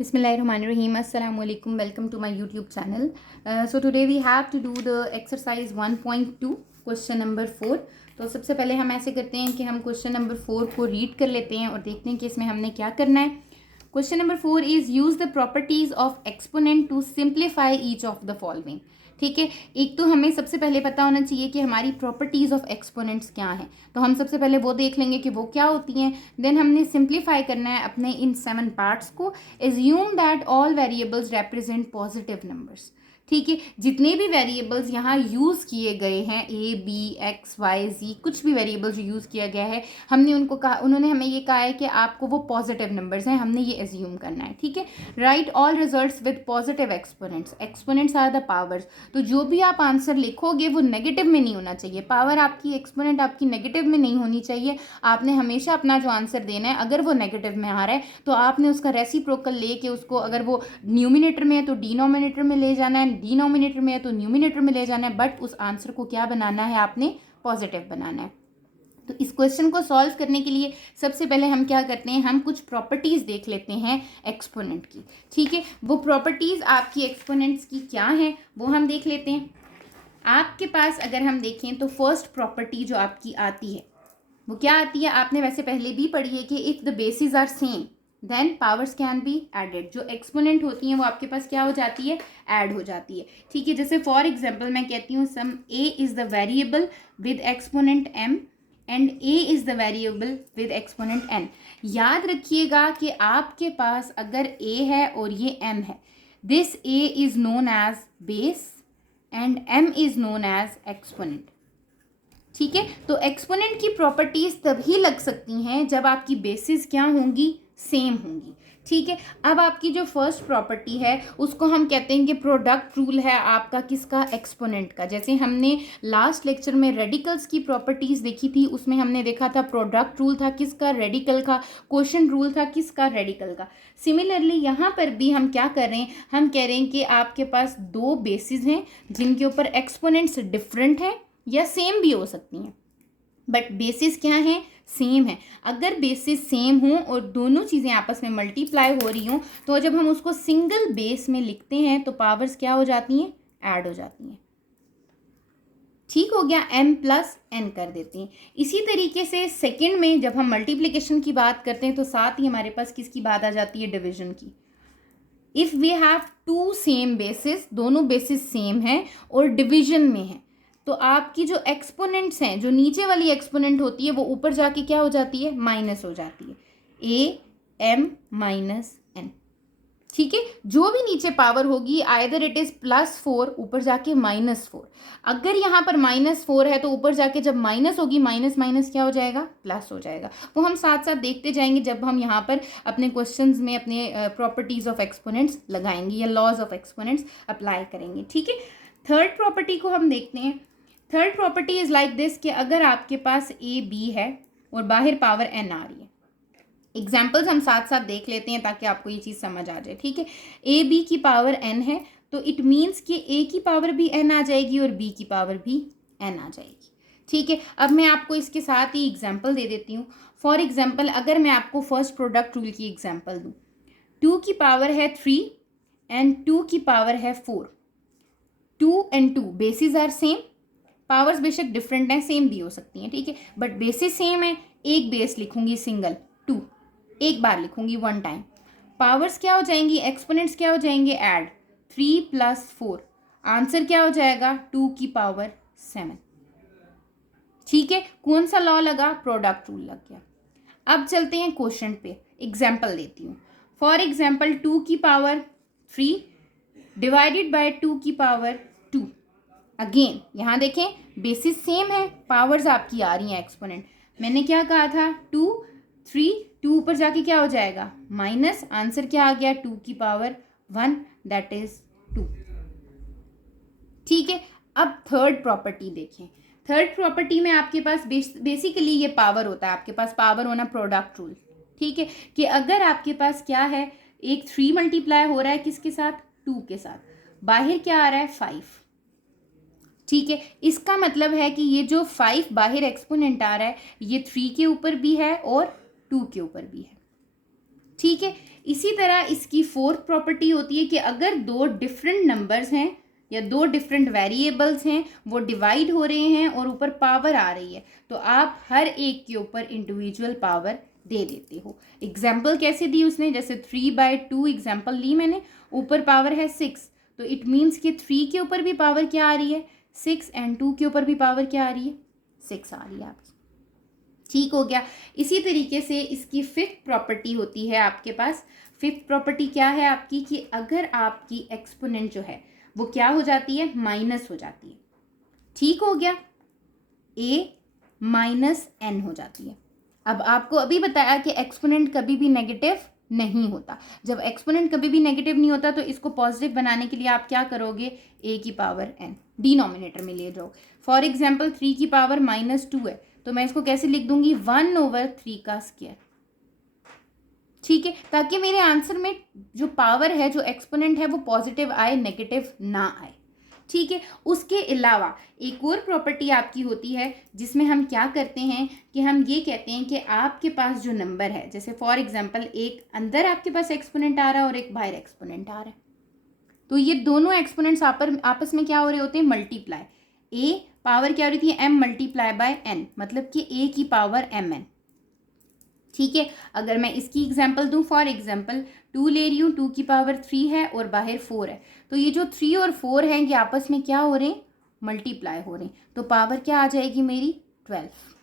Bismillahirrahmanirrahim. Assalamu alaikum. Welcome to my YouTube channel. So today we have to do the exercise 1.2 question number 4. तो सबसे पहले हम ऐसे करते हैं कि हम क्वेश्चन नंबर 4 को रीड कर लेते हैं और देखते हैं कि इसमें हमने क्या करना है. Question number 4 is use the properties of exponent to simplify each of the following. ठीक है, एक तो हमें सबसे पहले पता होना चाहिए कि हमारी प्रॉपर्टीज़ ऑफ एक्सपोनेंट्स क्या हैं. तो हम सबसे पहले वो देख लेंगे कि वो क्या होती हैं. देन हमने सिंप्लीफाई करना है अपने इन 7 पार्ट्स को. Assume that all variables represent positive numbers. ठीक है, जितने भी वेरिएबल्स यहाँ यूज़ किए गए हैं ए बी एक्स वाई जी, कुछ भी वेरिएबल्स जो यूज़ किया गया है, हमने उनको कहा, उन्होंने हमें ये कहा है कि आपको वो पॉजिटिव नंबर्स हैं, हमने ये एज्यूम करना है. ठीक है, write all results with positive exponents. Exponents are the powers. तो जो भी आप आंसर लिखोगे वो नेगेटिव में नहीं होना चाहिए. पावर आपकी, एक्सपोनेंट आपकी नेगेटिव में नहीं होनी चाहिए. आपने हमेशा अपना जो आंसर देना है, अगर वो नेगेटिव में आ रहा है तो आपने उसका रेसिप्रोकल लेके उसको, अगर वो न्यूमिनेटर में है तो डिनोमिनेटर में ले जाना है, डिनोमिनेटर में है तो न्यूमिनेटर में ले जाना है, बट उस आंसर को क्या बनाना है, आपने पॉजिटिव बनाना है. तो इस क्वेश्चन को सॉल्व करने के लिए सबसे पहले हम क्या करते हैं, हम कुछ प्रॉपर्टीज़ देख लेते हैं एक्सपोनेंट की. ठीक है, वो प्रॉपर्टीज़ आपकी एक्सपोनेंट्स की क्या हैं वो हम देख लेते हैं. आपके पास अगर हम देखें तो फर्स्ट प्रॉपर्टी जो आपकी आती है वो क्या आती है, आपने वैसे पहले भी पढ़ी है कि if the basis are same then powers can be added. जो एक्सपोनेंट होती हैं वो आपके पास क्या हो जाती है, ऐड हो जाती है. ठीक है, जैसे फॉर एग्जांपल मैं कहती हूँ some A is the variable with exponent M and A is the variable with exponent N. याद रखिएगा कि आपके पास अगर ए है और ये एम है, this A is known as base and M is known as exponent. ठीक है, तो एक्सपोनेंट की प्रॉपर्टीज़ तभी लग सकती हैं जब आपकी बेसिस क्या होंगी, सेम होंगी. ठीक है, अब आपकी जो फर्स्ट प्रॉपर्टी है उसको हम कहते हैं कि प्रोडक्ट रूल है आपका, किसका, एक्सपोनेंट का. जैसे हमने लास्ट लेक्चर में रेडिकल्स की प्रॉपर्टीज़ देखी थी, उसमें हमने देखा था प्रोडक्ट रूल था किसका, रेडिकल का. क्वोशंट रूल था किसका, रेडिकल का. सिमिलरली यहाँ पर भी हम क्या कर रहे हैं, हम कह रहे हैं कि आपके पास दो बेसिस हैं जिनके ऊपर एक्सपोनेंट्स डिफरेंट हैं या सेम भी हो सकती हैं, बट बेसिस क्या है, सेम है. अगर बेसिस सेम हो और दोनों चीज़ें आपस में मल्टीप्लाई हो रही हों तो जब हम उसको सिंगल बेस में लिखते हैं तो पावर्स क्या हो जाती हैं, ऐड हो जाती हैं. ठीक हो गया, m प्लस n कर देते हैं. इसी तरीके से सेकंड में जब हम मल्टीप्लिकेशन की बात करते हैं तो साथ ही हमारे पास किसकी बात आ जाती है, डिवीजन की. If we have two same basis, दोनों बेसिस सेम हैं और डिवीजन में है, तो आपकी जो एक्सपोनेंट्स हैं, जो नीचे वाली एक्सपोनेंट होती है वो ऊपर जाके क्या हो जाती है, माइनस हो जाती है. A M minus N. ठीक है, जो भी नीचे पावर होगी आइदर इट इज़ +4 ऊपर जाके -4. अगर यहाँ पर -4 है तो ऊपर जाके जब माइनस होगी, माइनस माइनस क्या हो जाएगा, प्लस हो जाएगा. वो हम साथ साथ देखते जाएंगे जब हम यहाँ पर अपने क्वेश्चंस में अपने प्रॉपर्टीज़ ऑफ एक्सपोनेंट्स लगाएंगे या लॉज ऑफ एक्सपोनेंट्स अप्लाई करेंगे. ठीक है, थर्ड प्रॉपर्टी को हम देखते हैं. Third property is like this कि अगर आपके पास ए बी है और बाहर पावर एन आ रही है. एग्जाम्पल्स हम साथ साथ देख लेते हैं ताकि आपको ये चीज़ समझ आ जाए. ठीक है, ए बी की पावर एन है तो इट मीन्स कि ए की पावर भी एन आ जाएगी और बी की पावर भी एन आ जाएगी. ठीक है, अब मैं आपको इसके साथ ही एग्जाम्पल दे देती हूँ. फॉर एग्जाम्पल अगर मैं आपको फर्स्ट प्रोडक्ट रूल की एग्जाम्पल दूँ, 2 की पावर है 3 एंड 2 की पावर है 4. 2 and 2 basis are same, powers बेशक डिफरेंट हैं, सेम भी हो सकती हैं. ठीक है, बट बेसिस सेम है. एक बेस लिखूंगी सिंगल 2, एक बार लिखूंगी 1 टाइम. पावर्स क्या हो जाएंगी, एक्सपोनेंट्स क्या हो जाएंगे, ऐड. 3 + 4, आंसर क्या हो जाएगा, 2 की पावर 7. ठीक है, कौन सा लॉ लगा, प्रोडक्ट रूल लग गया. अब चलते हैं क्वेश्चन पे, एग्जाम्पल देती हूँ. फॉर एग्जाम्पल 2 की पावर 3 डिवाइडेड बाय 2 की पावर 2. अगेन यहाँ देखें बेसिस सेम है, पावर्स आपकी आ रही हैं एक्सपोनेंट. मैंने क्या कहा था, 2 3, 2 ऊपर जाके क्या हो जाएगा, माइनस. आंसर क्या आ गया, 2 की पावर 1 दैट इज 2. ठीक है, अब थर्ड प्रॉपर्टी देखें. थर्ड प्रॉपर्टी में आपके पास बेसिकली ये पावर होता है, आपके पास पावर होना प्रोडक्ट रूल. ठीक है, कि अगर आपके पास क्या है, एक 3 मल्टीप्लाई हो रहा है किसके साथ, 2 के साथ, बाहर क्या आ रहा है, 5. ठीक है, इसका मतलब है कि ये जो 5 बाहर एक्सपोनेंट आ रहा है ये 3 के ऊपर भी है और 2 के ऊपर भी है. ठीक है। इसी तरह इसकी फोर्थ प्रॉपर्टी होती है कि अगर दो डिफरेंट नंबर्स हैं या दो डिफरेंट वेरिएबल्स हैं, वो डिवाइड हो रहे हैं और ऊपर पावर आ रही है, तो आप हर एक के ऊपर इंडिविजुअल पावर दे देते हो। एग्जाम्पल कैसे दी उसने, जैसे 3/2 एग्जाम्पल ली मैंने, ऊपर पावर है 6, तो इट मीन्स कि 3 के ऊपर भी पावर क्या आ रही है 6 एंड 2 के ऊपर भी पावर क्या आ रही है 6 आ रही है आपकी। ठीक हो गया। इसी तरीके से इसकी फिफ्थ प्रॉपर्टी होती है आपके पास। फिफ्थ प्रॉपर्टी क्या है आपकी कि अगर आपकी एक्सपोनेंट जो है वो क्या हो जाती है, माइनस हो जाती है। ठीक हो गया, a माइनस एन हो जाती है। अब आपको अभी बताया कि एक्सपोनेंट कभी भी नेगेटिव नहीं होता। जब एक्सपोनेंट कभी भी नेगेटिव नहीं होता तो इसको पॉजिटिव बनाने के लिए आप क्या करोगे, a की पावर n डिनोमिनेटर में ले जाओ। फॉर एग्जाम्पल 3 की पावर -2 है, तो मैं इसको कैसे लिख दूंगी, 1/3 का स्क्वायर। ठीक है, ताकि मेरे आंसर में जो पावर है, जो एक्सपोनेंट है, वो पॉजिटिव आए, नेगेटिव ना आए। ठीक है। उसके अलावा एक और प्रॉपर्टी आपकी होती है जिसमें हम क्या करते हैं कि हम ये कहते हैं कि आपके पास जो नंबर है, जैसे फॉर एग्जांपल एक अंदर आपके पास एक्सपोनेंट आ रहा है और एक बाहर एक्सपोनेंट आ रहा है, तो ये दोनों एक्सपोनेंट्स आपस में क्या हो रहे होते हैं, मल्टीप्लाई। ए पावर क्या हो रही थी, m मल्टीप्लाई बाय n, मतलब कि a की पावर mn। ठीक है। अगर मैं इसकी एग्जांपल दूं, फॉर एग्जांपल 2 ले रही हूँ, 2 की पावर 3 है और बाहर 4 है, तो ये जो 3 और 4 हैं ये आपस में क्या हो रहे हैं, मल्टीप्लाई हो रहे हैं, तो पावर क्या आ जाएगी मेरी 12।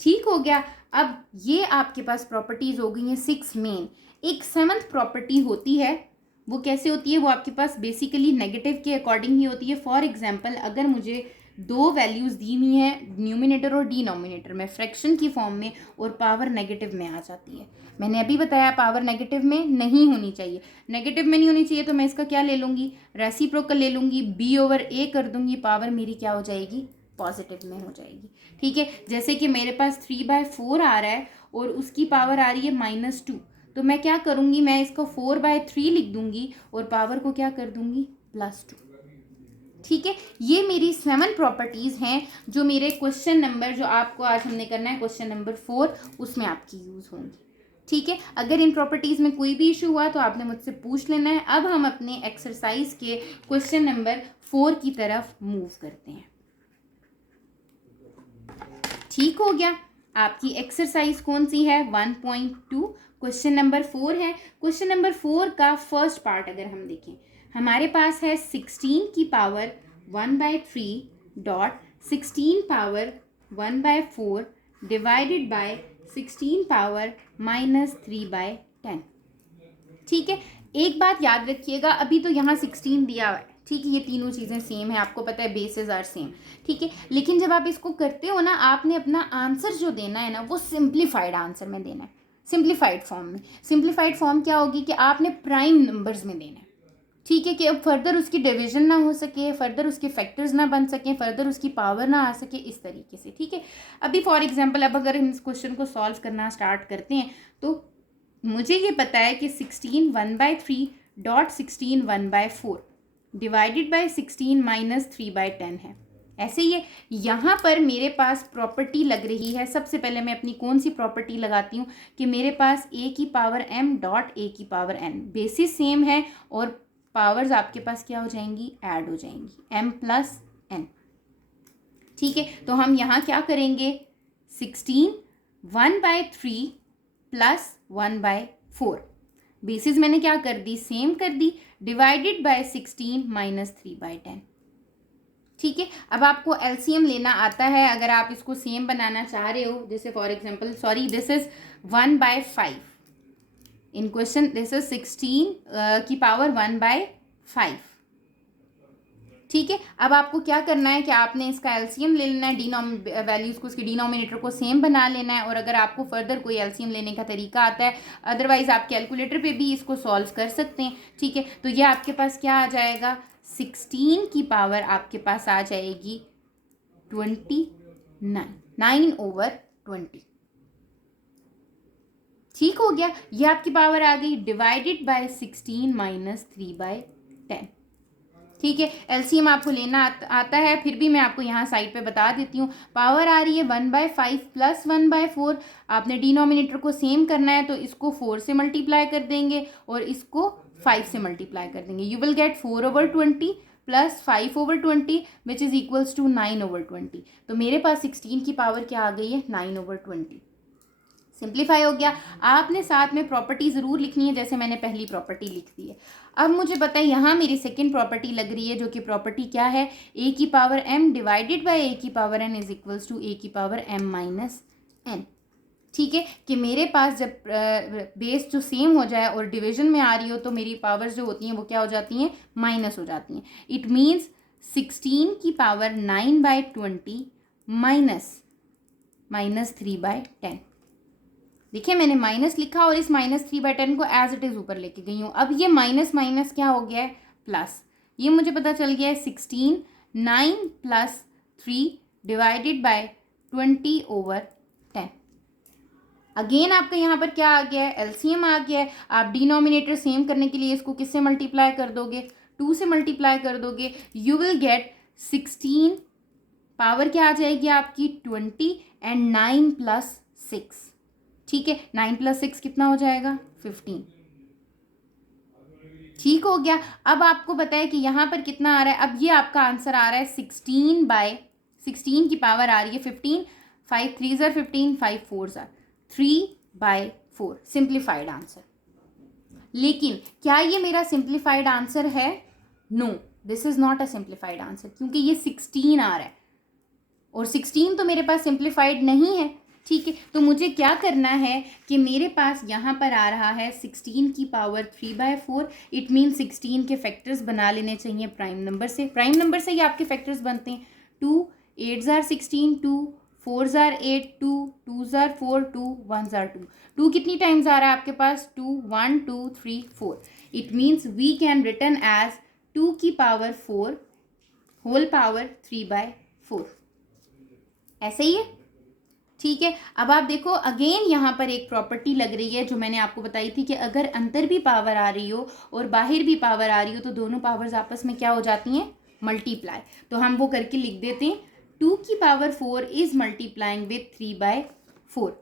ठीक हो गया। अब ये आपके पास प्रॉपर्टीज हो गई हैं 6 मेन। एक 7th प्रॉपर्टी होती है, वो कैसे होती है, वो आपके पास बेसिकली नेगेटिव के अकॉर्डिंग ही होती है। फॉर एग्जांपल अगर मुझे दो वैल्यूज दी हुई हैं न्यूमिनेटर और डिनोमिनेटर में फ्रैक्शन की फॉर्म में, और पावर नेगेटिव में आ जाती है, मैंने अभी बताया पावर नेगेटिव में नहीं होनी चाहिए। नेगेटिव में नहीं होनी चाहिए तो मैं इसका क्या ले लूँगी, रेसिप्रोकल ले लूँगी, b/a कर दूंगी, पावर मेरी क्या हो जाएगी, पॉजिटिव में हो जाएगी। ठीक है। जैसे कि मेरे पास 3/4 आ रहा है और उसकी पावर आ रही है -2, तो मैं क्या करूँगी, मैं इसको 4/3 लिख दूंगी और पावर को क्या कर दूंगी, +2। ठीक है। ये मेरी 7 प्रॉपर्टीज़ हैं जो मेरे क्वेश्चन नंबर, जो आपको आज हमने करना है क्वेश्चन नंबर 4, उसमें आपकी यूज़ होंगी। ठीक है। अगर इन प्रॉपर्टीज़ में कोई भी इशू हुआ तो आपने मुझसे पूछ लेना है। अब हम अपने एक्सरसाइज के क्वेश्चन नंबर 4 की तरफ मूव करते हैं। ठीक हो गया। आपकी एक्सरसाइज कौन सी है, 1.2, क्वेश्चन नंबर 4 है। क्वेश्चन नंबर 4 का फर्स्ट पार्ट अगर हम देखें, हमारे पास है 16 की power 1/3 dot 16 power 1/4 divided by 16 power -3/10। ठीक है। एक बात याद रखिएगा, अभी तो यहाँ 16 दिया हुआ है, ठीक है, ये तीनों चीज़ें सेम है, आपको पता है बेसेस आर सेम। ठीक है। लेकिन जब आप इसको करते हो ना, आपने अपना आंसर जो देना है ना, वो सिंप्लीफाइड आंसर में देना है, सिंप्लीफाइड फॉर्म में। सिंप्लीफाइड फॉर्म क्या होगी कि आपने प्राइम नंबर्स में देना है। ठीक है, कि अब फर्दर उसकी डिवीजन ना हो सके, फर्दर उसके फैक्टर्स ना बन सके, फर्दर उसकी पावर ना आ सके, इस तरीके से। ठीक है। अभी फॉर एग्जांपल अब अगर हम इस क्वेश्चन को सॉल्व करना स्टार्ट करते हैं, तो मुझे ये पता है कि 16 1/3 डॉट 16 1/4 डिवाइडेड बाय 16 -3/10 है। ऐसे ही यहाँ पर मेरे पास प्रॉपर्टी लग रही है। सबसे पहले मैं अपनी कौन सी प्रॉपर्टी लगाती हूँ कि मेरे पास a की पावर m डॉट a की पावर n, बेसिस सेम है और पावर्स आपके पास क्या हो जाएंगी, ऐड हो जाएंगी, m प्लस n। ठीक है। तो हम यहाँ क्या करेंगे, 16 1/3 प्लस 1/4, बेसिस मैंने क्या कर दी, सेम कर दी, डिवाइडेड बाय 16 -3/10। ठीक है। अब आपको एलसीएम लेना आता है, अगर आप इसको सेम बनाना चाह रहे हो, जैसे for example, sorry this is 1/5 in question, this is 16 की पावर 1/5। ठीक है। अब आपको क्या करना है कि आपने इसका एलसीएम ले लेना है, वैल्यूज़ को, उसके डिनोमिनेटर को सेम बना लेना है। और अगर आपको फर्दर कोई एलसीएम लेने का तरीका आता है, अदरवाइज आप कैलकुलेटर पे भी इसको सॉल्व कर सकते हैं। ठीक है। तो ये आपके पास क्या आ जाएगा, 16 की पावर आपके पास आ जाएगी 29, 9/20। ठीक हो गया। ये आपकी पावर आ गई, डिवाइडेड बाय 16 -3/10। ठीक है, एलसीएम आपको लेना आता है, फिर भी मैं आपको यहाँ साइड पे बता देती हूँ। पावर आ रही है 1/5 प्लस 1/4, आपने डिनोमिनेटर को सेम करना है तो इसको 4 से मल्टीप्लाई कर देंगे और इसको 5 से मल्टीप्लाई कर देंगे। You will get 4/20 plus 5/20 which is equals to 9/20। तो मेरे पास 16 की पावर क्या आ गई है, 9/20। सिंप्लीफाई हो गया। आपने साथ में प्रॉपर्टी ज़रूर लिखनी है, जैसे मैंने पहली प्रॉपर्टी लिख दी है। अब मुझे पता है यहाँ मेरी सेकंड प्रॉपर्टी लग रही है, जो कि प्रॉपर्टी क्या है, ए की power m divided by A की power n is equals to A की पावर m माइनस n। ठीक है, कि मेरे पास जब बेस जो सेम हो जाए और डिवीजन में आ रही हो तो मेरी पावर्स जो होती हैं वो क्या हो जाती हैं, माइनस हो जाती हैं। इट मीन्स 16 की पावर 9/20 माइनस 3/10। देखिए मैंने माइनस लिखा और इस -3/10 को एज इट इज़ ऊपर लेके गई हूँ। अब ये माइनस माइनस क्या हो गया है, प्लस। ये मुझे पता चल गया है 16 9 + 3 डिवाइडेड बाय 20/10। अगेन आपका यहाँ पर क्या आ गया है, एलसीएम आ गया है। आप डिनोमिनेटर सेम करने के लिए इसको किससे मल्टीप्लाई कर दोगे, 2 से मल्टीप्लाई कर दोगे। यू विल गेट 16 पावर क्या आ जाएगी आपकी 20 एंड 9 + 6। ठीक है, 9 + 6 कितना हो जाएगा, 15। ठीक हो गया। अब आपको पता है कि यहाँ पर कितना आ रहा है, अब ये आपका आंसर आ रहा है 16 की पावर आ रही है 15, 5 3 ज़ार 15, 5 4 ज़ार 3/4 सिंप्लीफाइड आंसर। लेकिन क्या ये मेरा सिंप्लीफाइड आंसर है, no this is not a simplified answer, क्योंकि ये 16 आ रहा है और 16 तो मेरे पास सिंप्लीफाइड नहीं है। ठीक है, तो मुझे क्या करना है कि मेरे पास यहाँ पर आ रहा है 16 की पावर 3/4। इट मीन 16 के फैक्टर्स बना लेने चाहिए प्राइम नंबर से। प्राइम नंबर से ही आपके फैक्टर्स बनते हैं। 2 8 ज़ार 16, 2 4 ज़ार 8, 2 2 ज़ार 4, 2 1 ज़ार 2। 2 कितनी टाइम्स आ रहा है आपके पास, 2 1 2 3 4। It means we can written as 2 की पावर 4 होल पावर 3/4। ऐसे ही है। ठीक है, अब आप देखो अगेन यहाँ पर एक प्रॉपर्टी लग रही है जो मैंने आपको बताई थी कि अगर अंदर भी पावर आ रही हो और बाहर भी पावर आ रही हो तो दोनों पावर्स आपस में क्या हो जाती हैं, मल्टीप्लाई। तो हम वो करके लिख देते हैं, 2 की पावर 4 इज मल्टीप्लाइंग विथ 3/4।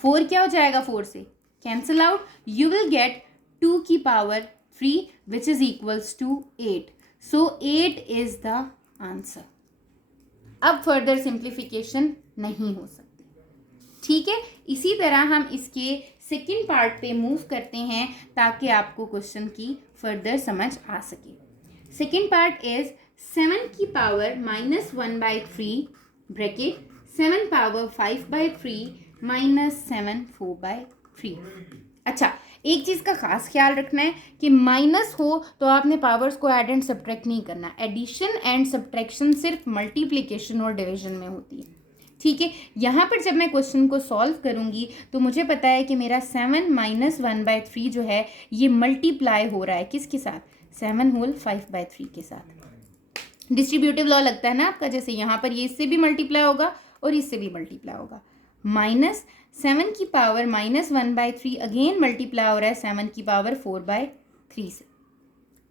4 क्या हो जाएगा, 4 से cancel out. You will get 2 की power 3 which is equals to 8। So 8 is the answer. अब फर्दर सिंप्लीफिकेशन नहीं हो सकती। ठीक है, इसी तरह हम इसके सेकंड पार्ट पे मूव करते हैं ताकि आपको क्वेश्चन की फर्दर समझ आ सके। सेकंड पार्ट इज 7 की पावर -1/3 ब्रैकेट 7 पावर 5/3 -7 4/3। अच्छा, एक चीज़ का खास ख्याल रखना है कि माइनस हो तो आपने पावर्स को ऐड एंड सब्ट्रैक्ट नहीं करना। एडिशन एंड सब्ट्रैक्शन सिर्फ मल्टीप्लिकेशन और डिवीजन में होती है। ठीक है, यहाँ पर जब मैं क्वेश्चन को सॉल्व करूँगी तो मुझे पता है कि मेरा 7 - 1/3 जो है ये मल्टीप्लाई हो रहा है किसके साथ, 7 होल 5/3 के साथ। डिस्ट्रीब्यूटिव लॉ लगता है ना आपका, जैसे यहाँ पर ये इससे भी मल्टीप्लाई होगा और इससे भी मल्टीप्लाई होगा। -7 की पावर -1/3 अगेन मल्टीप्लाई हो रहा है 7 की पावर 4/3 से।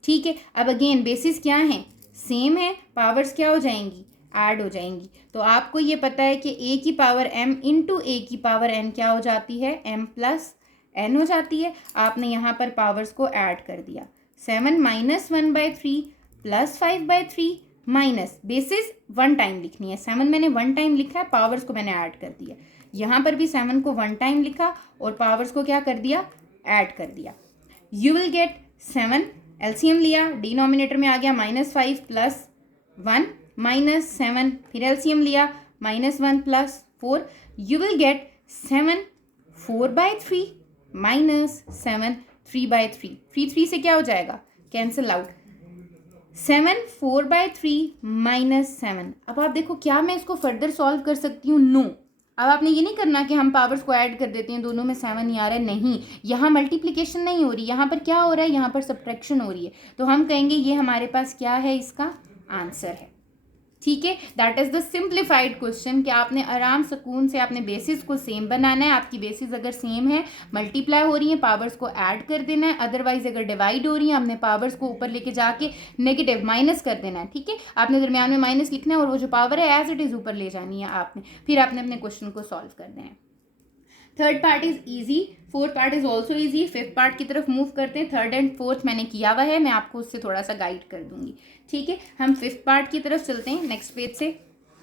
ठीक है, अब अगेन बेसिस क्या है, सेम है, पावर्स क्या हो जाएंगी, ऐड हो जाएंगी। तो आपको ये पता है कि a की पावर m इंटू ए की पावर n क्या हो जाती है, m + n हो जाती है। आपने यहाँ पर पावर्स को ऐड कर दिया, 7 - 1/3 + 5/3 माइनस बेसिस 1 टाइम लिखनी है। 7 मैंने 1 टाइम लिखा है, पावर्स को मैंने ऐड कर दिया। यहाँ पर भी 7 को 1 टाइम लिखा और पावर्स को क्या कर दिया, ऐड कर दिया। यू विल गेट 7, एलसीएम लिया, डिनोमिनेटर में आ गया -5 + 1 -7, फिर एलसीएम लिया -1 + 4। You will gate 7 4/3 -7 3/3। 3 से क्या हो जाएगा, कैंसिल आउट। 7 4/3 -7। अब आप देखो क्या मैं इसको फर्दर सॉल्व कर सकती हूँ, नो। अब आपने ये नहीं करना कि हम पावर्स को ऐड कर देते हैं, दोनों में 7 ही आ रहा है, नहीं। यहाँ मल्टीप्लिकेशन नहीं हो रही, यहाँ पर क्या हो रहा है, यहाँ पर सब्ट्रैक्शन हो रही है। तो हम कहेंगे ये हमारे पास क्या है, इसका आंसर है। ठीक है, that is the simplified question कि आपने आराम सुकून से आपने बेसिस को सेम बनाना है। आपकी बेसिस अगर सेम है, मल्टीप्लाई हो रही है, पावर्स को ऐड कर देना है। अदरवाइज अगर डिवाइड हो रही है, हमने पावर्स को ऊपर लेके जाके नेगेटिव माइनस कर देना है। ठीक है, आपने दरमियान में माइनस लिखना है और वो जो पावर है एज इट इज़ ऊपर ले जानी है आपने, फिर आपने अपने क्वेश्चन को सॉल्व करना है। Third part is easy, fourth part is also easy. Fifth part की तरफ मूव करते हैं। थर्ड एंड फोर्थ मैंने किया हुआ है, मैं आपको उससे थोड़ा सा गाइड कर दूंगी। ठीक है, हम फिफ्थ पार्ट की तरफ चलते हैं नेक्स्ट पेज से,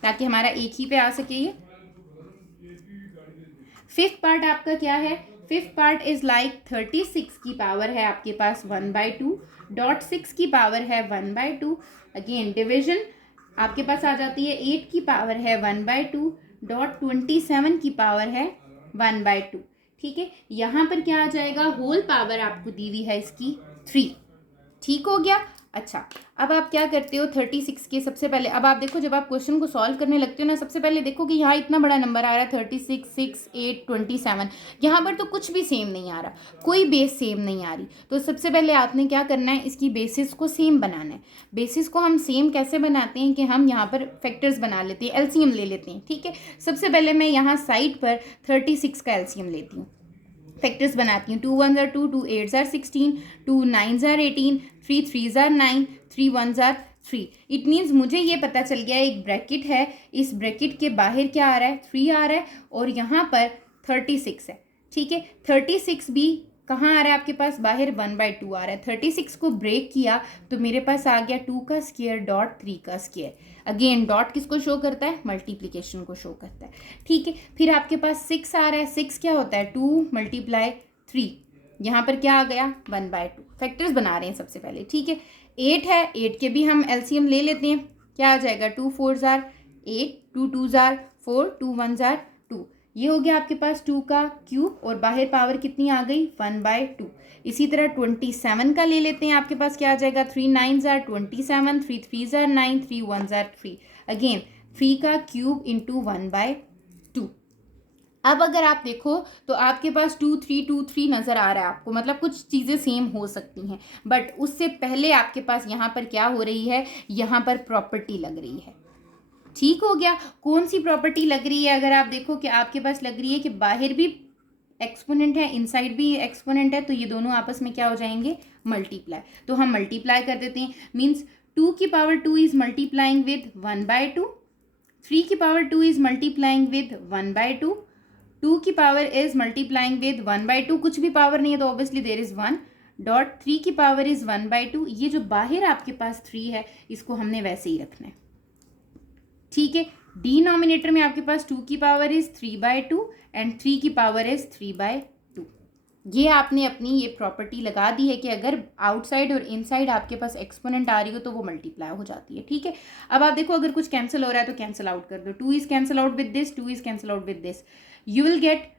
ताकि हमारा एक ही पे आ सके ये। फिफ्थ पार्ट आपका क्या है? फिफ्थ पार्ट इज लाइक 36 की पावर है आपके पास 1/2, डॉट 6 की पावर है 1/2। अगेन डिविजन आपके पास आ जाती है 8 की पावर है 1/2, डॉट 27 की पावर है 1/2। ठीक है, यहाँ पर क्या आ जाएगा? होल पावर आपको दी हुई है इसकी 3। ठीक हो गया। अच्छा, अब आप क्या करते हो 36 के सबसे पहले, अब आप देखो जब आप क्वेश्चन को सॉल्व करने लगते हो ना, सबसे पहले देखो कि यहाँ इतना बड़ा नंबर आ रहा है 36, 6, 8, 27। यहाँ पर तो कुछ भी सेम नहीं आ रहा, कोई बेस सेम नहीं आ रही। तो सबसे पहले आपने क्या करना है, इसकी बेसिस को सेम बनाना है। बेसिस को हम सेम कैसे बनाते हैं कि हम यहाँ पर फैक्टर्स बना लेते हैं, एलसीएम ले लेते हैं। ठीक है, सबसे पहले मैं यहाँ साइड पर 36 का एलसीएम लेती हूँ, फैक्टर्स बनाती हूँ। 2 1 2, 2 8 16, 2 9 18, 3 3 9, 3 1 3। इट मीन्स मुझे ये पता चल गया एक ब्रैकेट है, इस ब्रैकेट के बाहर क्या आ रहा है? 3 आ रहा है और यहाँ पर 36 है। ठीक है, 36 भी कहाँ आ रहा है आपके पास? बाहर 1/2 आ रहा है। 36 को ब्रेक किया तो मेरे पास आ गया 2 का स्क्वायर डॉट 3 का स्क्वायर। अगेन डॉट किसको शो करता है? मल्टीप्लिकेशन को शो करता है। ठीक है, फिर आपके पास 6 आ रहा है। 6 क्या होता है? 2 × 3। यहाँ पर क्या आ गया? 1/2। फैक्टर्स बना रहे हैं सबसे पहले। ठीक है, 8 है, 8 के भी हम एलसीएम ले लेते हैं। क्या आ जाएगा? 2 4 8, 2 2 4, 2 1 2। ये हो गया आपके पास 2 का क्यूब और बाहर पावर कितनी आ गई? 1/2। इसी तरह 27 का ले लेते हैं। आपके पास क्या आ जाएगा? 3 9 27, 3 3 9, 3 1 3। अगेन 3 का क्यूब इंटू 1/2। अब अगर आप देखो तो आपके पास 2 3 2 3 नज़र आ रहा है आपको, मतलब कुछ चीज़ें सेम हो सकती हैं, बट उससे पहले आपके पास यहाँ पर क्या हो रही है? यहाँ पर प्रॉपर्टी लग रही है। ठीक हो गया। कौन सी प्रॉपर्टी लग रही है? अगर आप देखो कि आपके पास लग रही है कि बाहर भी एक्सपोनेंट है, इनसाइड भी एक्सपोनेंट है, तो ये दोनों आपस में क्या हो जाएंगे? मल्टीप्लाई। तो हम मल्टीप्लाई कर देते हैं। मीन्स 2 की पावर 2 इज मल्टीप्लाइंग विद 1/2, 3 की पावर 2 इज मल्टीप्लाइंग विद 1/2, 2 की पावर इज मल्टीप्लाइंग विद 1/2। कुछ भी पावर नहीं है तो ऑब्वियसली देयर इज 1, डॉट 3 की पावर इज 1/2। ये जो बाहर आपके पास 3 है इसको हमने वैसे ही रखना है। ठीक है, डिनोमिनेटर में आपके पास 2 की पावर इज 3/2 एंड 3 की पावर इज 3/2। ये आपने अपनी ये प्रॉपर्टी लगा दी है कि अगर आउटसाइड और इनसाइड आपके पास एक्सपोनेंट आ रही हो तो वो मल्टीप्लाई हो जाती है। ठीक है, अब आप देखो अगर कुछ कैंसिल हो रहा है तो कैंसिल आउट कर दो। 2 is cancel out with this, 2 is cancel out with this. You will gate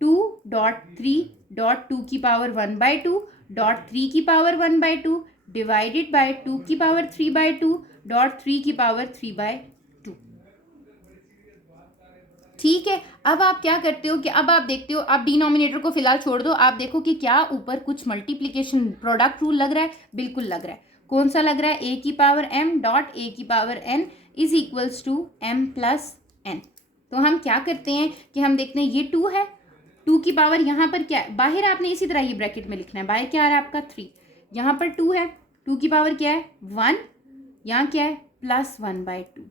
2.3.2 की पावर 1/2, डॉट 3 की पावर 1/2 डिवाइडेड बाय 2 की पावर 3/2, डॉट 3 की पावर 3/2। ठीक है, अब आप क्या करते हो कि अब आप देखते हो, आप डिनोमिनेटर को फिलहाल छोड़ दो, आप देखो कि क्या ऊपर कुछ मल्टीप्लिकेशन प्रोडक्ट रूल लग रहा है? बिल्कुल लग रहा है। कौन सा लग रहा है? ए की पावर m डॉट ए की power n is equals to m plus n। तो हम क्या करते हैं कि हम देखते हैं ये 2 है, 2 की पावर यहाँ पर क्या है? बाहर आपने इसी तरह ये ब्रैकेट में लिखना है। बाहर क्या आ रहा है आपका? 3, यहाँ पर 2 है, 2 की पावर क्या है? 1, यहाँ क्या है? प्लस 1/2,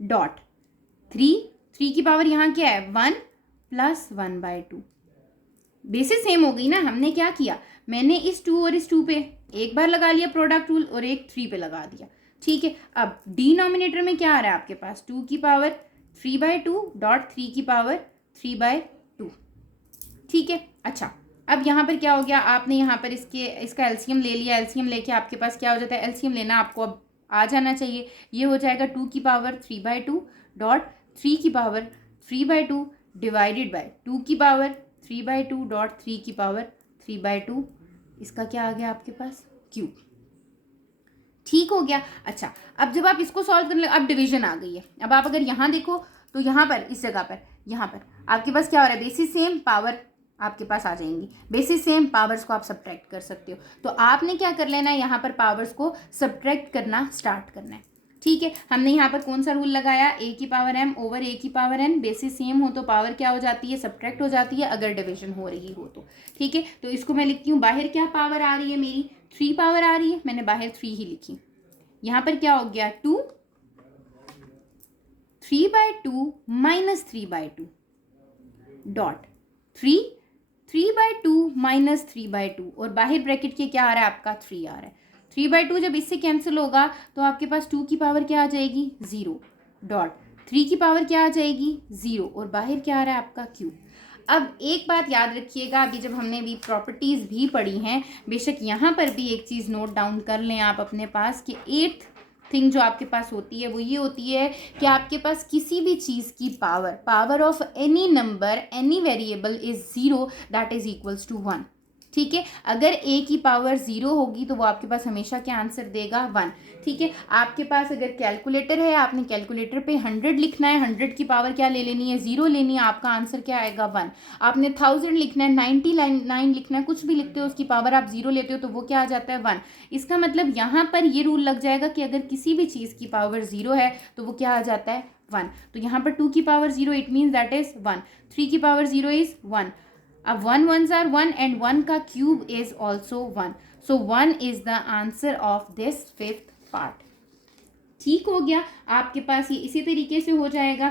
डॉट 3 की पावर यहाँ क्या है? 1 प्लस 1/2। बेसिस सेम हो गई ना। हमने क्या किया? मैंने इस 2 और इस 2 पे एक बार लगा लिया प्रोडक्ट रूल और एक 3 पे लगा दिया। ठीक है, अब डिनोमिनेटर में क्या आ रहा है आपके पास? 2 की पावर 3/2 डॉट 3 की पावर 3/2। ठीक है, अच्छा अब यहाँ पर क्या हो गया? आपने यहाँ पर इसका एलसीएम ले लिया। एलसीएम लेके आपके पास क्या हो जाता है? एलसीएम लेना आपको अब आ जाना चाहिए। ये हो जाएगा 2 की पावर 3/2 डॉट 3 की पावर 3/2 डिवाइडेड बाय 2 की पावर 3/2 डॉट 3 की पावर 3/2। इसका क्या आ गया आपके पास? क्यूब। ठीक हो गया। अच्छा, अब जब आप इसको सॉल्व करने अब डिवीजन आ गई है। अब आप अगर यहाँ देखो तो यहाँ पर इस जगह पर यहाँ पर आपके पास क्या हो रहा है? बेसिस सेम, पावर आपके पास आ जाएंगी। बेसिस सेम, पावर्स को आप सब्ट्रैक्ट कर सकते हो। तो आपने क्या कर लेना है? यहाँ पर पावर्स को सब्ट्रैक्ट करना स्टार्ट करना है। ठीक है, हमने यहाँ पर कौन सा रूल लगाया, ए की पावर m ओवर ए की पावर n, बेसिस सेम हो तो पावर क्या हो जाती है, सब्ट्रैक्ट हो जाती है अगर डिवीजन हो रही हो तो। ठीक है, तो इसको मैं लिखती हूँ, बाहर क्या पावर आ रही है मेरी, 3 पावर आ रही है, मैंने बाहर 3 ही लिखी। यहाँ पर क्या हो गया, 2, 3/2 माइनस 3/2 डॉट 3, 3/2 माइनस 3/2 और बाहर ब्रैकेट के क्या आ रहा है आपका, 3 आ रहा है। 3/2 जब इससे कैंसिल होगा तो आपके पास 2 की पावर क्या आ जाएगी, 0 डॉट 3 की पावर क्या आ जाएगी, 0 और बाहर क्या आ रहा है आपका क्यूब। अब एक बात याद रखिएगा, अभी जब हमने भी प्रॉपर्टीज़ भी पढ़ी हैं, बेशक यहाँ पर भी एक चीज़ नोट डाउन कर लें आप अपने पास कि 8th थिंग जो आपके पास होती है वो ये होती है कि आपके पास किसी भी चीज़ की power of any number any variable is 0 that is equals to 1। ठीक है, अगर ए की पावर 0 होगी तो वो आपके पास हमेशा क्या आंसर देगा, 1। ठीक है, आपके पास अगर कैलकुलेटर है, आपने कैलकुलेटर पे 100 लिखना है, 100 की पावर क्या ले लेनी है, 0 लेनी है, आपका आंसर क्या आएगा, 1। आपने 1000 लिखना है, 99 लिखना है, कुछ भी लिखते हो उसकी पावर आप 0 लेते हो तो वो क्या आ जाता है, 1। इसका मतलब यहाँ पर ये रूल लग जाएगा कि अगर किसी भी चीज़ की पावर 0 है तो वो क्या आ जाता है, 1। तो यहाँ पर 2 की power 0 it means that is 1, 3 की पावर 0 इज 1। अब 1 1s are 1 and 1 का cube is also 1, so 1 is the answer of this 5th part. ठीक हो गया, आपके पास ये इसी तरीके से हो जाएगा।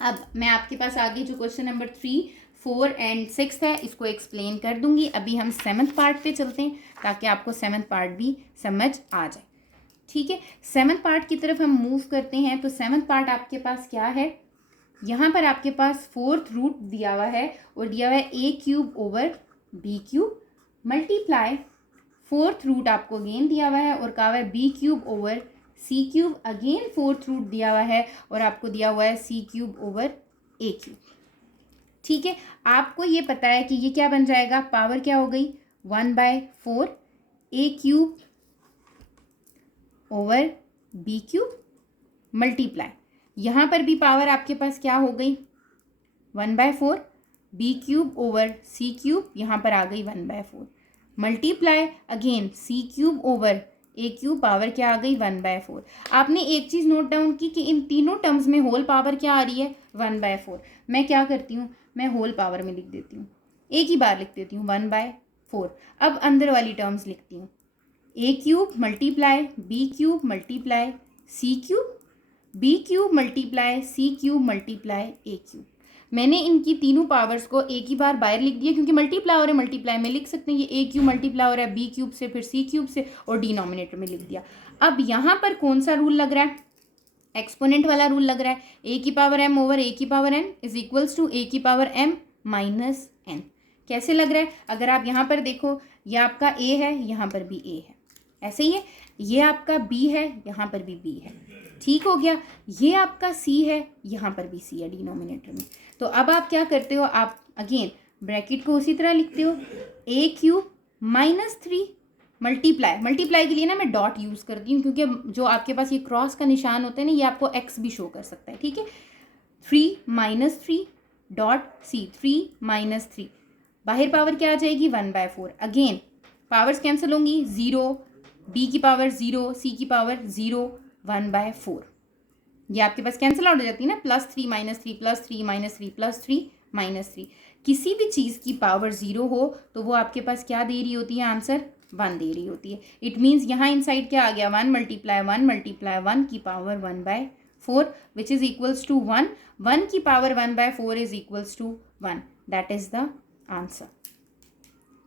अब मैं आपके पास आगे जो क्वेश्चन नंबर 3, 4 एंड 6 है इसको एक्सप्लेन कर दूंगी। अभी हम 7th पार्ट पे चलते हैं ताकि आपको 7th पार्ट भी समझ आ जाए। ठीक है, 7th पार्ट की तरफ हम मूव करते हैं। तो 7th पार्ट आपके पास क्या है, यहाँ पर आपके पास 4th रूट दिया हुआ है और दिया हुआ है A cube over B cube multiply 4th root आपको अगेन दिया हुआ है और कहा हुआ है B cube over C cube, again 4th root दिया हुआ है और आपको दिया हुआ है C cube over A cube. ठीक है, आपको ये पता है कि ये क्या बन जाएगा, पावर क्या हो गई, 1/4 A cube over B cube multiply, यहाँ पर भी पावर आपके पास क्या हो गई, 1/4 B cube over C cube, यहाँ पर आ गई 1/4 multiply again C cube over A cube, power क्या आ गई, 1/4। आपने एक चीज़ नोट डाउन की कि इन तीनों टर्म्स में होल पावर क्या आ रही है, 1/4। मैं क्या करती हूँ, मैं होल पावर में लिख देती हूँ, एक ही बार लिख देती हूँ 1/4। अब अंदर वाली टर्म्स लिखती हूँ, A cube multiply B cube multiply C cube, B cube multiply C cube multiply A cube. मैंने इनकी तीनों पावर्स को एक ही बार बाहर लिख दिया क्योंकि मल्टीप्लाई और मल्टीप्लाई में लिख सकते हैं, ये ए क्यूब मल्टीप्लाई हो रहा है बी क्यूब से, फिर सी क्यूब से और डिनोमिनेटर में लिख दिया। अब यहाँ पर कौन सा रूल लग रहा है, एक्सपोनेंट वाला रूल लग रहा है, ए की पावर एम ओवर ए की power N is equals to A की पावर एम माइनस एन। कैसे लग रहा है, अगर आप यहाँ पर देखो, ये आपका ए है, यहाँ पर भी ए है, ऐसे ही है, ये आपका बी है, यहाँ पर भी बी है। ठीक हो गया, ये आपका सी है, यहाँ पर भी सी है डिनोमिनेटर में। तो अब आप क्या करते हो, आप अगेन ब्रैकेट को उसी तरह लिखते हो, ए क्यूब माइनस 3 मल्टीप्लाई के लिए ना मैं डॉट यूज़ करती हूँ क्योंकि जो आपके पास ये क्रॉस का निशान होता है ना, ये आपको एक्स भी शो कर सकता है। ठीक है, 3 माइनस 3 डॉट सी, 3 माइनस 3, बाहर पावर क्या आ जाएगी, 1/4। अगेन पावर्स कैंसिल होंगी, 0 बी की पावर 0 सी की पावर 0 1/4, ये आपके पास कैंसिल आउट हो जाती है ना, +3 -3 +3 -3 +3 -3। किसी भी चीज़ की पावर 0 हो तो वो आपके पास क्या दे रही होती है, आंसर 1 दे रही होती है। इट मीन्स यहाँ इनसाइड क्या आ गया, 1 मल्टीप्लाई 1 की power 1/4 which is equals to 1, 1 की power 1/4 is equals to 1, that is the answer.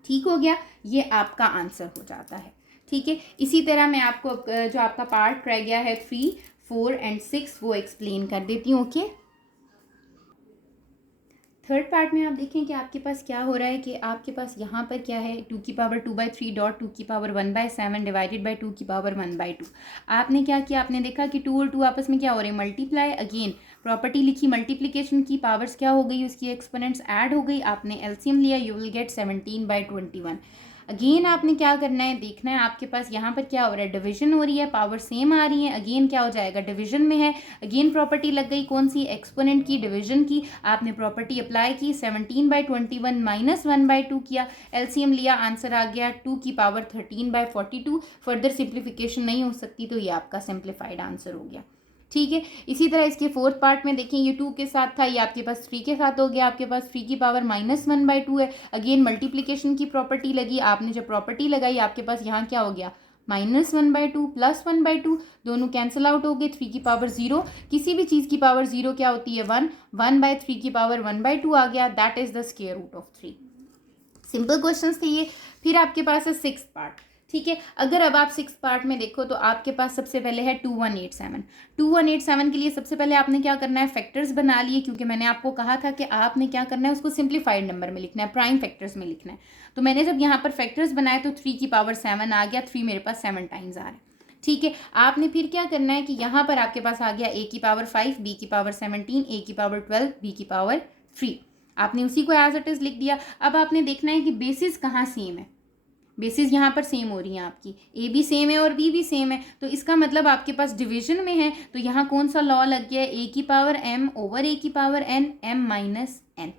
ठीक हो गया, ये आपका आंसर हो जाता है। ठीक है, इसी तरह मैं आपको जो आपका पार्ट रह गया है 3, 4 एंड 6 वो एक्सप्लेन कर देती हूँ। ओके, थर्ड पार्ट में आप देखें कि आपके पास क्या हो रहा है कि आपके पास यहाँ पर क्या है, 2 की पावर 2/3 डॉट 2 की पावर 1/7 डिवाइडेड बाई 2 की पावर 1/2। आपने क्या किया, आपने देखा कि 2 और 2 आपस में क्या हो रहे हैं, मल्टीप्लाई, अगेन प्रॉपर्टी लिखी मल्टीप्लिकेशन की, पावर्स क्या हो गई उसकी, एक्सपोनेंट्स ऐड हो गई, आपने एलसीएम लिया, यू विल गेट 17/21। अगेन आपने क्या करना है, देखना है आपके पास यहाँ पर क्या हो रहा है, डिवीजन हो रही है, पावर सेम आ रही है, अगेन क्या हो जाएगा, डिवीजन में है, अगेन प्रॉपर्टी लग गई कौन सी, एक्सपोनेंट की, डिवीजन की, आपने प्रॉपर्टी अप्लाई की, 17/21 माइनस 1/2 किया, एलसीएम लिया, आंसर आ गया 2 की पावर 13/42। फर्दर सिंप्लीफिकेशन नहीं हो सकती, तो ये आपका सिंप्लीफाइड आंसर हो गया। ठीक है, इसी तरह इसके फोर्थ पार्ट में देखें, ये 2 के साथ था, ये आपके पास 3 के साथ हो गया, आपके पास 3 की पावर -1/2 है, अगेन मल्टीप्लिकेशन की प्रॉपर्टी लगी, आपने जब प्रॉपर्टी लगाई आपके पास यहाँ क्या हो गया, -1/2 +1/2, दोनों कैंसिल आउट हो गए, 3 की पावर 0, किसी भी चीज़ की पावर 0 क्या होती है 1, 1/3 की पावर 1/2 आ गया, that is the square root of 3। Simple question थे ये। फिर आपके पास है 6th पार्ट। ठीक है, अगर अब आप 6th पार्ट में देखो तो आपके पास सबसे पहले है 2187। 2187 के लिए सबसे पहले आपने क्या करना है, फैक्टर्स बना लिए, क्योंकि मैंने आपको कहा था कि आपने क्या करना है, उसको सिंप्लीफाइड नंबर में लिखना है, प्राइम फैक्टर्स में लिखना है। तो मैंने जब यहाँ पर फैक्टर्स बनाए तो 3 की पावर 7 आ गया, 3 मेरे पास 7 टाइम्स आ रहा है। ठीक है, आपने फिर क्या करना है कि यहाँ पर आपके पास आ गया a की पावर 5, b की पावर 17, a की पावर 12, b की पावर 3, आपने उसी को एज इट इज लिख दिया। अब आपने देखना है कि बेसिस कहाँ सेम है, बेसिस यहाँ पर सेम हो रही है आपकी, ए भी सेम है और बी भी सेम है, तो इसका मतलब आपके पास डिवीजन में है, तो यहाँ कौन सा लॉ लग गया है, ए की पावर एम ओवर ए की power N, M minus N.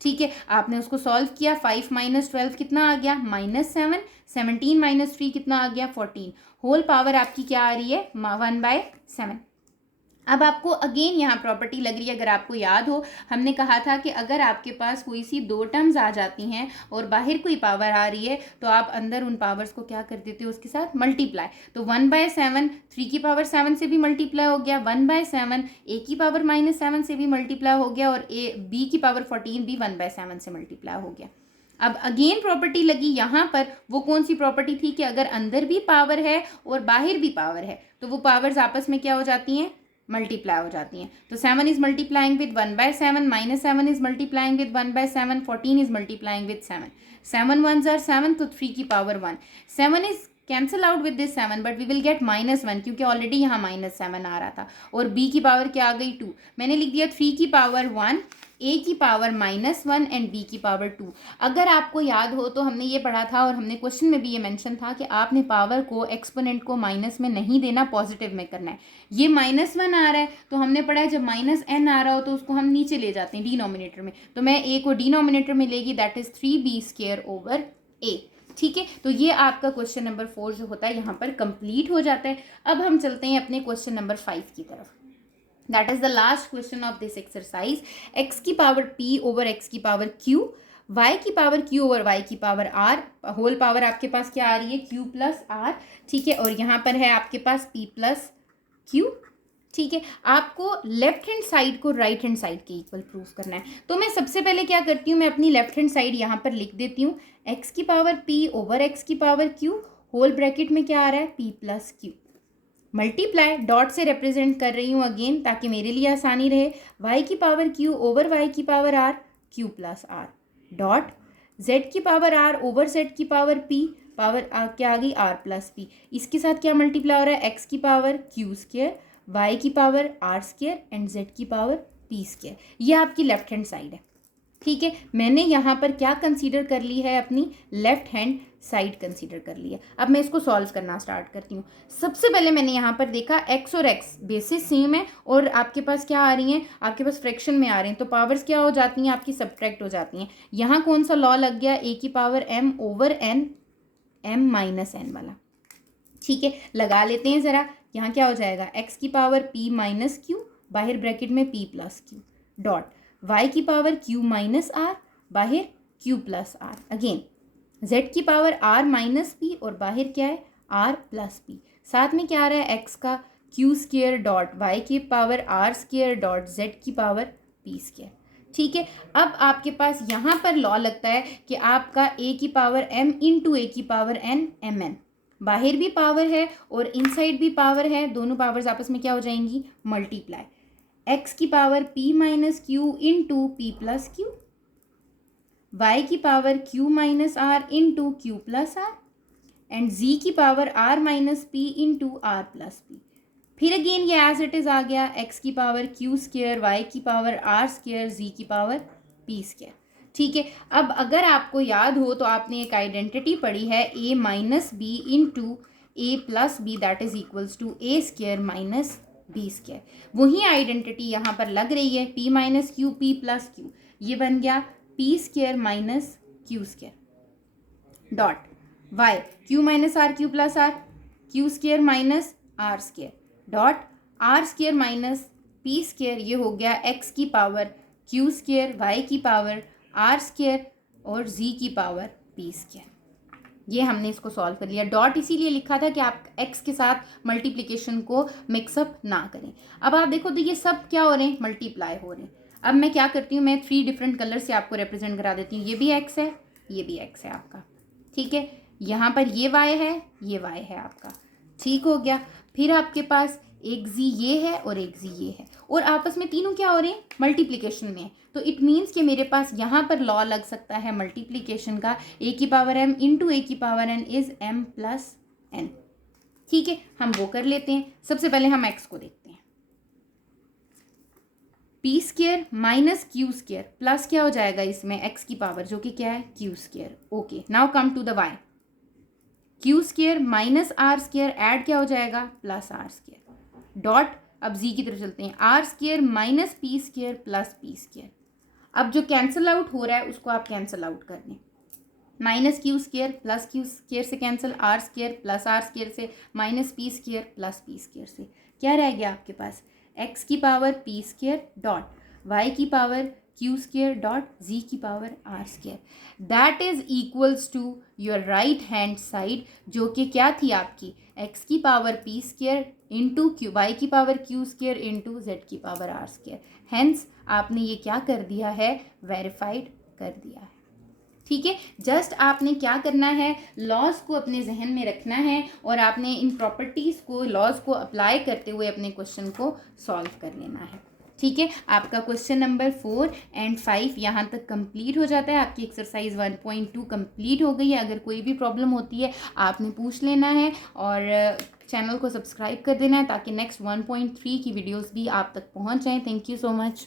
ठीक है, आपने उसको सॉल्व किया, 5 - 12 कितना आ गया, -7, 17 - 3 कितना आ गया, 14, होल पावर आपकी क्या आ रही है, 1/7। अब आपको अगेन यहाँ प्रॉपर्टी लग रही है, अगर आपको याद हो हमने कहा था कि अगर आपके पास कोई सी 2 टर्म्स आ जाती हैं और बाहर कोई पावर आ रही है तो आप अंदर उन पावर्स को क्या कर देते हो, उसके साथ मल्टीप्लाई। तो 1/7 3 की पावर 7 से भी मल्टीप्लाई हो गया, 1/7 a की पावर -7 से भी मल्टीप्लाई हो गया, और b की पावर 14 भी 1/7 से मल्टीप्लाई हो गया। अब अगेन प्रॉपर्टी लगी यहाँ पर, वो कौन सी प्रॉपर्टी थी कि अगर अंदर भी पावर है और बाहर भी पावर है तो वो पावर्स आपस में क्या हो जाती हैं, मल्टीप्लाई हो जाती हैं। तो 7 is multiplying with 1/7, -7 is multiplying with 1/7, 14 is multiplying with 7, 7 1s are 7, तो 3 की पावर 1, 7 is cancel out with this 7, but we will get -1 क्योंकि ऑलरेडी यहाँ -7 आ रहा था, और b की पावर क्या आ गई 2, मैंने लिख दिया 3 की पावर 1, a की पावर -1 एंड b की पावर 2। अगर आपको याद हो तो हमने ये पढ़ा था और हमने क्वेश्चन में भी ये मेंशन था कि आपने पावर को, एक्सपोनेंट को माइनस में नहीं देना, पॉजिटिव में करना है। ये -1 आ रहा है तो हमने पढ़ा है जब -n आ रहा हो तो उसको हम नीचे ले जाते हैं डिनोमिनेटर में, तो मैं a को डिनोमिनेटर में लेगी, that is 3b² over a। ठीक है, तो ये आपका क्वेश्चन नंबर 4 जो होता है यहाँ पर कंप्लीट हो जाता है। अब हम चलते हैं अपने क्वेश्चन नंबर 5 की तरफ। That is the last question of this exercise. x की पावर p ओवर x की पावर q, y की पावर q ओवर y की पावर r, होल पावर आपके पास क्या आ रही है, q प्लस r। ठीक है, और यहाँ पर है आपके पास p प्लस q। ठीक है, आपको लेफ्ट हैंड साइड को राइट हैंड साइड के इक्वल प्रूफ करना है, तो मैं सबसे पहले क्या करती हूँ, मैं अपनी लेफ्ट हैंड साइड यहाँ पर लिख देती हूँ, x की पावर p ओवर x की पावर q, होल ब्रैकेट में क्या आ रहा है, p plus q, multiply, dot से रिप्रेजेंट कर रही हूँ अगेन ताकि मेरे लिए आसानी रहे, y की पावर q ओवर y की power r, q plus r, dot z की पावर r ओवर z की पावर p, पावर क्या आ गई, r प्लस p, इसके साथ क्या मल्टीप्लाई हो रहा है, x की पावर q स्क्वायर, y की power r square and z की पावर p स्क्वायर। ये आपकी लेफ्ट हैंड साइड है। ठीक है, मैंने यहाँ पर क्या कंसीडर कर ली है, अपनी लेफ्ट हैंड साइड कंसीडर कर ली है। अब मैं इसको सॉल्व करना स्टार्ट करती हूँ। सबसे पहले मैंने यहाँ पर देखा x और x बेसिस सेम है और आपके पास क्या आ रही हैं, आपके पास फ्रैक्शन में आ रहे हैं, तो पावर्स क्या हो जाती हैं, आपकी सब्ट्रैक्ट हो जाती हैं। यहाँ कौन सा लॉ लग गया, a की power m over n, m minus n वाला। ठीक है, लगा लेते हैं ज़रा, यहाँ क्या हो जाएगा, x की पावर p माइनस q, बाहर ब्रैकेट में p plus q, dot y की पावर q माइनस r, बाहर q plus r, again z की पावर r माइनस p और बाहर क्या है, r प्लस p, साथ में क्या आ रहा है, x का q स्क्वायर डॉट y की power r square dot z की पावर p स्क्वायर। ठीक है, अब आपके पास यहाँ पर लॉ लगता है कि आपका a की पावर m इंटू a की पावर n mn, बाहर भी पावर है और इनसाइड भी पावर है, दोनों पावर्स आपस में क्या हो जाएंगी, मल्टीप्लाई, x की power p minus Q into P plus Q, y की power q minus r into Q plus r and z की power r minus p into r plus p। फिर अगेन ये एज इट इज़ आ गया x की power q square, y की power r square, z की power p square. ठीक है, अब अगर आपको याद हो तो आपने एक आइडेंटिटी पढ़ी है a minus B into A plus B that is equals to A square minus B square. वही आइडेंटिटी यहाँ पर लग रही है, p minus Q P plus Q, ये बन गया p square minus Q square dot y q minus R Q plus R Q square minus R square dot R square minus P square, ये हो गया x की power Q square, y की power R square और z की power p square. ये हमने इसको सॉल्व कर लिया। डॉट इसीलिए लिखा था कि आप x के साथ मल्टीप्लिकेशन को मिक्सअप ना करें। अब आप देखो तो ये सब क्या हो रहे हैं, मल्टीप्लाई हो रहे हैं। अब मैं क्या करती हूँ, मैं 3 डिफरेंट कलर से आपको रिप्रेजेंट करा देती हूँ। ये भी x है, ये भी x है आपका, ठीक है। यहाँ पर ये y है, ये y है आपका, ठीक हो गया। फिर आपके पास एक z ये है और एक z ये है, और आपस में तीनों क्या हो रहे हैं, मल्टीप्लिकेशन में है। तो इट मीन्स कि मेरे पास यहाँ पर लॉ लग सकता है मल्टीप्लिकेशन का, a की पावर m इंटू a की power n is m plus n। ठीक है, हम वो कर लेते हैं। सबसे पहले हम x को देखते हैं, p square minus Q square plus क्या हो जाएगा इसमें x की पावर जो कि क्या है q square. Okay, now come to the y, Q square minus R square add क्या हो जाएगा प्लस आर स्क्वायर डॉट, अब z की तरफ चलते हैं, R square minus P square plus P square. अब जो कैंसिल आउट हो रहा है उसको आप कैंसिल आउट कर दें, minus Q square plus Q square से cancel, R square plus R square से, minus P square plus P square से, क्या रह गया आपके पास x की power P square dot y की power Q square dot z की power R square, that is equals to your right hand side जो कि क्या थी आपकी x की power P square into Q, y की power Q square into z की पावर आर स्क्वायर। हेंस आपने ये क्या कर दिया है, वेरीफाइड कर दिया है। ठीक है, जस्ट आपने क्या करना है, लॉज को अपने जहन में रखना है और आपने इन प्रॉपर्टीज़ को, लॉज को अप्लाई करते हुए अपने क्वेश्चन को सॉल्व कर लेना है। ठीक है, आपका क्वेश्चन नंबर 4 एंड 5 यहाँ तक कंप्लीट हो जाता है। आपकी एक्सरसाइज 1.2 कंप्लीट हो गई है। अगर कोई भी प्रॉब्लम होती है आपने पूछ लेना है और चैनल को सब्सक्राइब कर देना है ताकि नेक्स्ट 1.3 की वीडियोस भी आप तक पहुँच जाएँ। Thank you so much.